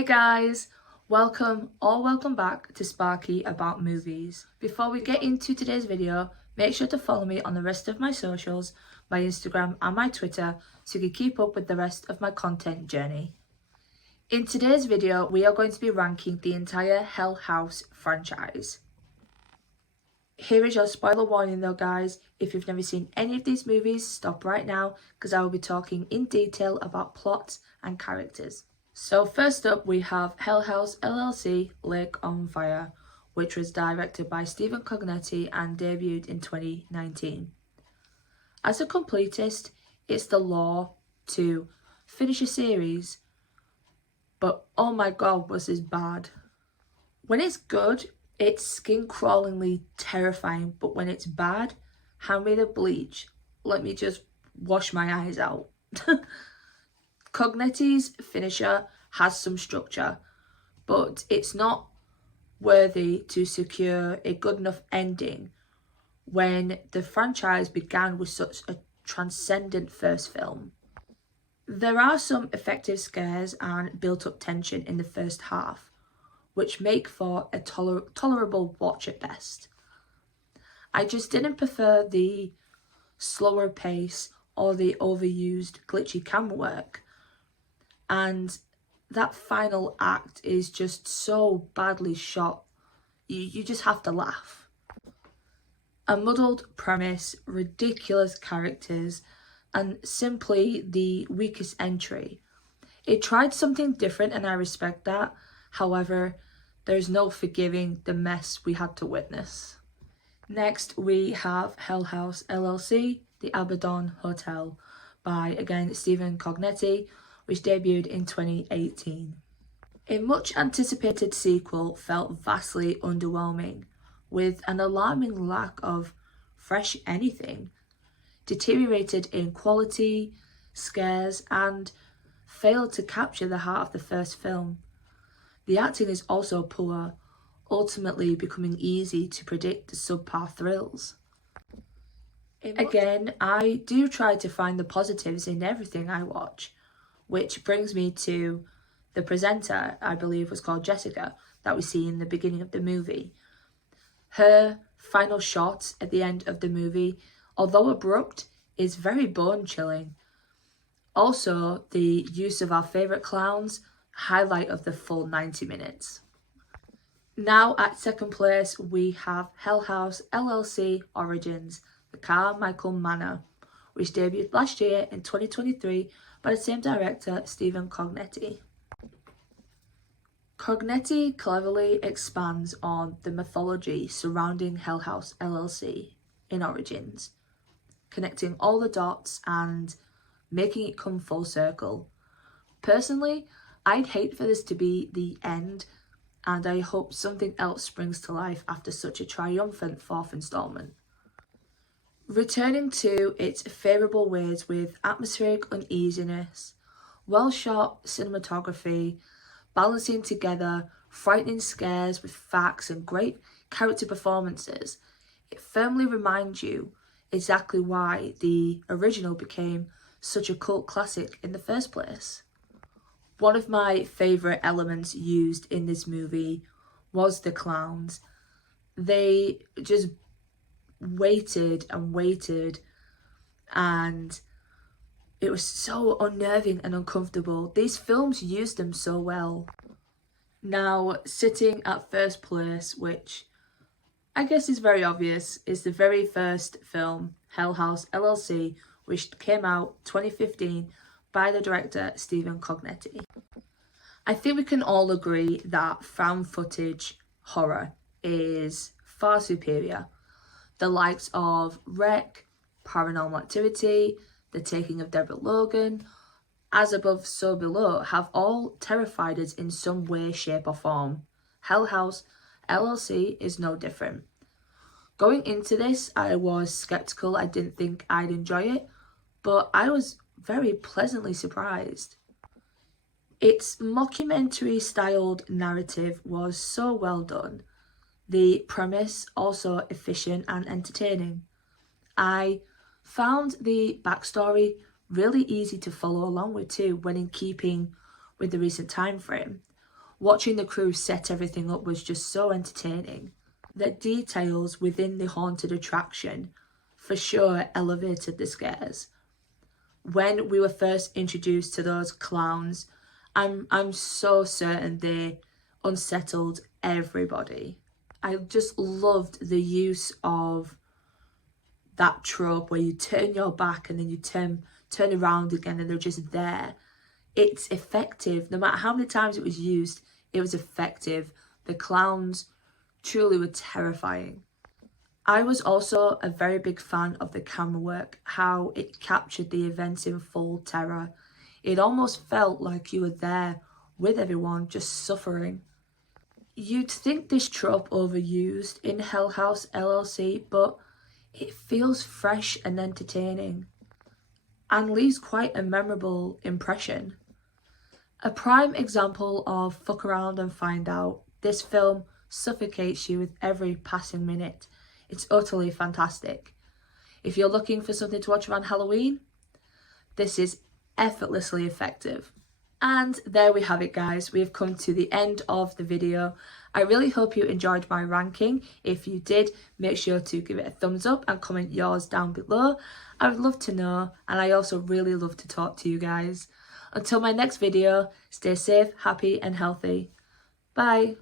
Hey guys, welcome back to Sparky About Movies. Before we get into today's video, make sure to follow me on the rest of my socials, my Instagram and my Twitter, so you can keep up with the rest of my content journey. In today's video, we are going to be ranking the entire Hell House franchise. Here is your spoiler warning though guys, if you've never seen any of these movies, stop right now because I will be talking in detail about plots and characters. So first up we have Hell House LLC Lake on Fire, which was directed by Stephen Cognetti and debuted in 2019. As a completist, it's the law to finish a series, but oh my god was this bad. When it's good, it's skin-crawlingly terrifying, but when it's bad, hand me the bleach, let me just wash my eyes out. Cognetti's finisher has some structure, but it's not worthy to secure a good enough ending when the franchise began with such a transcendent first film. There are some effective scares and built-up tension in the first half, which make for a tolerable watch at best. I just didn't prefer the slower pace or the overused glitchy camera work. And that final act is just so badly shot, you just have to laugh. A muddled premise, ridiculous characters, and simply the weakest entry. It tried something different and I respect that. However, there's no forgiving the mess we had to witness. Next, we have Hell House LLC, The Abaddon Hotel, by, again, Stephen Cognetti, which debuted in 2018. A much anticipated sequel felt vastly underwhelming, with an alarming lack of fresh anything, deteriorated in quality, scares, and failed to capture the heart of the first film. The acting is also poor, ultimately becoming easy to predict the subpar thrills. Again, I do try to find the positives in everything I watch, which brings me to the presenter, I believe was called Jessica, that we see in the beginning of the movie. Her final shot at the end of the movie, although abrupt, is very bone-chilling. Also, the use of our favourite clowns, highlight of the full 90 minutes. Now at second place we have Hell House LLC Origins, the Carmichael Manor, which debuted last year in 2023 by the same director, Stephen Cognetti. Cognetti cleverly expands on the mythology surrounding Hell House LLC in Origins, connecting all the dots and making it come full circle. Personally, I'd hate for this to be the end, and I hope something else springs to life after such a triumphant fourth installment. Returning to its favourable ways with atmospheric uneasiness, well-shot cinematography, balancing together frightening scares with facts and great character performances, it firmly reminds you exactly why the original became such a cult classic in the first place. One of my favourite elements used in this movie was the clowns. They just waited and waited, and it was so unnerving and uncomfortable. These films used them so well. Now, sitting at first place, which I guess is very obvious, is the very first film, Hell House LLC, which came out 2015 by the director Stephen Cognetti. I think we can all agree that found footage horror is far superior. The likes of Wreck, Paranormal Activity, The Taking of Deborah Logan, As Above, So Below have all terrified us in some way, shape or form. Hell House LLC is no different. Going into this, I was skeptical. I didn't think I'd enjoy it, but I was very pleasantly surprised. Its mockumentary styled narrative was so well done. The premise also efficient and entertaining. I found the backstory really easy to follow along with too, when in keeping with the recent time frame. Watching the crew set everything up was just so entertaining. The details within the haunted attraction for sure elevated the scares. When we were first introduced to those clowns, I'm so certain they unsettled everybody. I just loved the use of that trope where you turn your back and then you turn around again and they're just there. It's effective. No matter how many times it was used, it was effective. The clowns truly were terrifying. I was also a very big fan of the camera work, how it captured the events in full terror. It almost felt like you were there with everyone just suffering. You'd think this trope overused in Hell House LLC, but it feels fresh and entertaining and leaves quite a memorable impression. A prime example of fuck around and find out, this film suffocates you with every passing minute. It's utterly fantastic. If you're looking for something to watch around Halloween, this is effortlessly effective. And there we have it, guys. We have come to the end of the video. I really hope you enjoyed my ranking. If you did, make sure to give it a thumbs up and comment yours down below. I would love to know, and I also really love to talk to you guys. Until my next video, stay safe, happy and healthy. Bye.